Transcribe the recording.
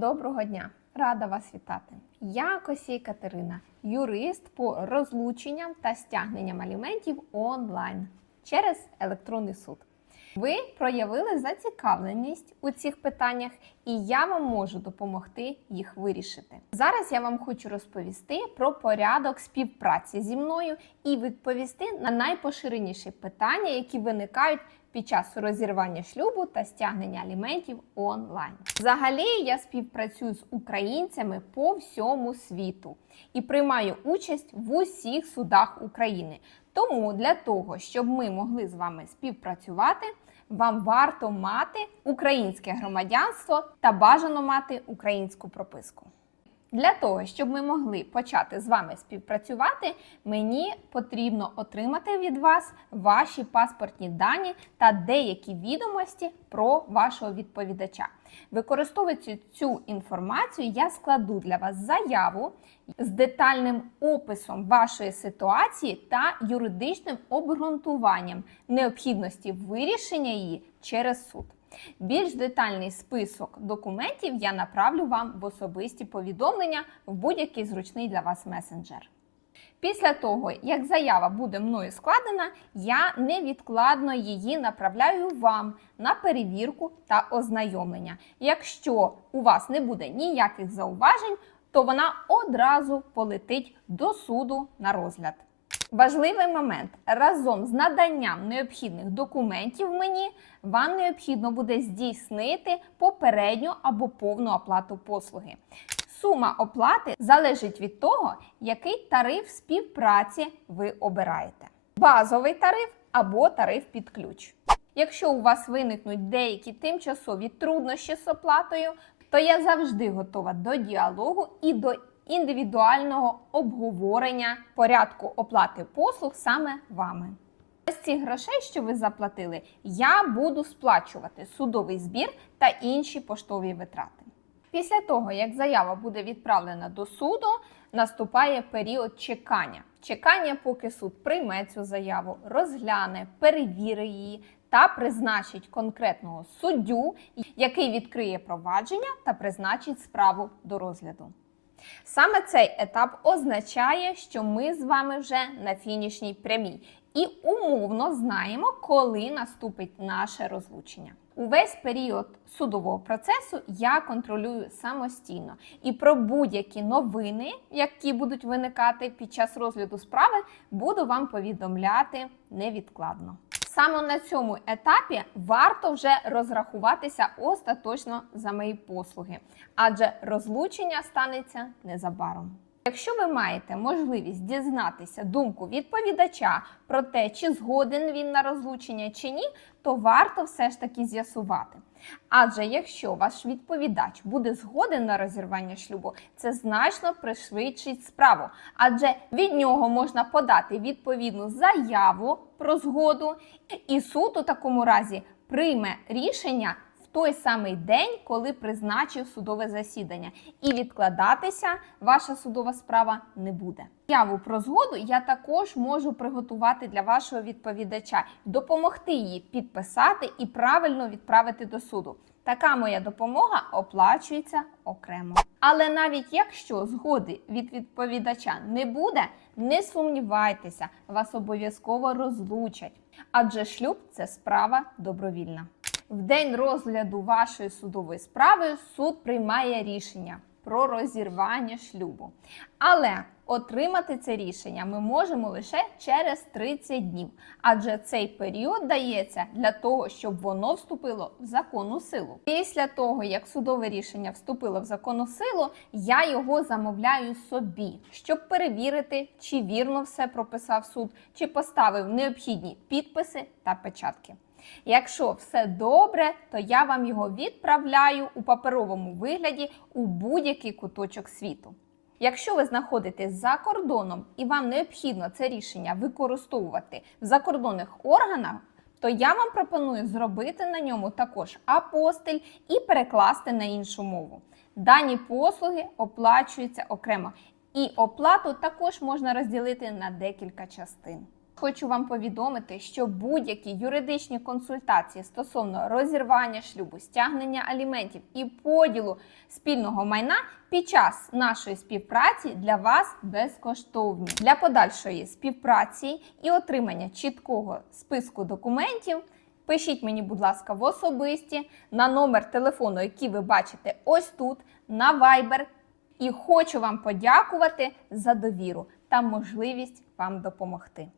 Доброго дня! Рада вас вітати. Я Косій Катерина, юрист по розлученням та стягненням аліментів онлайн через електронний суд. Ви проявили зацікавленість у цих питаннях, і я вам можу допомогти їх вирішити. Зараз я вам хочу розповісти про порядок співпраці зі мною і відповісти на найпоширеніші питання, які виникають під час розірвання шлюбу та стягнення аліментів онлайн. Взагалі я співпрацюю з українцями по всьому світу і приймаю участь в усіх судах України. Тому для того, щоб ми могли з вами співпрацювати, вам варто мати українське громадянство та бажано мати українську прописку. Для того, щоб ми могли почати з вами співпрацювати, мені потрібно отримати від вас ваші паспортні дані та деякі відомості про вашого відповідача. Використовуючи цю інформацію, я складу для вас заяву з детальним описом вашої ситуації та юридичним обґрунтуванням необхідності вирішення її через суд. Більш детальний список документів я направлю вам в особисті повідомлення в будь-який зручний для вас месенджер. Після того, як заява буде мною складена, я невідкладно її направляю вам на перевірку та ознайомлення. Якщо у вас не буде ніяких зауважень, то вона одразу полетить до суду на розгляд. Важливий момент разом з наданням необхідних документів мені вам необхідно буде здійснити попередню або повну оплату послуги. Сума оплати залежить від того, який тариф співпраці ви обираєте: базовий тариф або тариф під ключ. Якщо у вас виникнуть деякі тимчасові труднощі з оплатою, то я завжди готова до діалогу і до індивідуального обговорення порядку оплати послуг саме вами. З цих грошей, що ви заплатили, я буду сплачувати судовий збір та інші поштові витрати. Після того, як заява буде відправлена до суду, наступає період чекання. Чекання, поки суд прийме цю заяву, розгляне, перевірить її та призначить конкретного суддю, який відкриє провадження та призначить справу до розгляду. Саме цей етап означає, що ми з вами вже на фінішній прямій і умовно знаємо, коли наступить наше розлучення. Увесь період судового процесу я контролюю самостійно, і про будь-які новини, які будуть виникати під час розгляду справи, буду вам повідомляти невідкладно. Саме на цьому етапі варто вже розрахуватися остаточно за мої послуги, адже розлучення станеться незабаром. Якщо ви маєте можливість дізнатися думку відповідача про те, чи згоден він на розлучення чи ні, то варто все ж таки з'ясувати. Адже якщо ваш відповідач буде згоден на розірвання шлюбу, це значно пришвидшить справу, адже від нього можна подати відповідну заяву про згоду, і суд у такому разі прийме рішення той самий день, коли призначив судове засідання, і відкладатися ваша судова справа не буде. Заяву про згоду я також можу приготувати для вашого відповідача, допомогти її підписати і правильно відправити до суду. Така моя допомога оплачується окремо. Але навіть якщо згоди від відповідача не буде, не сумнівайтеся, вас обов'язково розлучать, адже шлюб це справа добровільна. В день розгляду вашої судової справи суд приймає рішення про розірвання шлюбу. Але отримати це рішення ми можемо лише через 30 днів, адже цей період дається для того, щоб воно вступило в законну силу. Після того, як судове рішення вступило в законну силу, я його замовляю собі, щоб перевірити, чи вірно все прописав суд, чи поставив необхідні підписи та печатки. Якщо все добре, то я вам його відправляю у паперовому вигляді у будь-який куточок світу. Якщо ви знаходитесь за кордоном і вам необхідно це рішення використовувати в закордонних органах, то я вам пропоную зробити на ньому також апостиль і перекласти на іншу мову. Дані послуги оплачуються окремо, і оплату також можна розділити на декілька частин. Хочу вам повідомити, що будь-які юридичні консультації стосовно розірвання шлюбу, стягнення аліментів і поділу спільного майна під час нашої співпраці для вас безкоштовні. Для подальшої співпраці і отримання чіткого списку документів. Пишіть мені, будь ласка, в особисті на номер телефону, який ви бачите ось тут, на Viber. І хочу вам подякувати за довіру та можливість вам допомогти.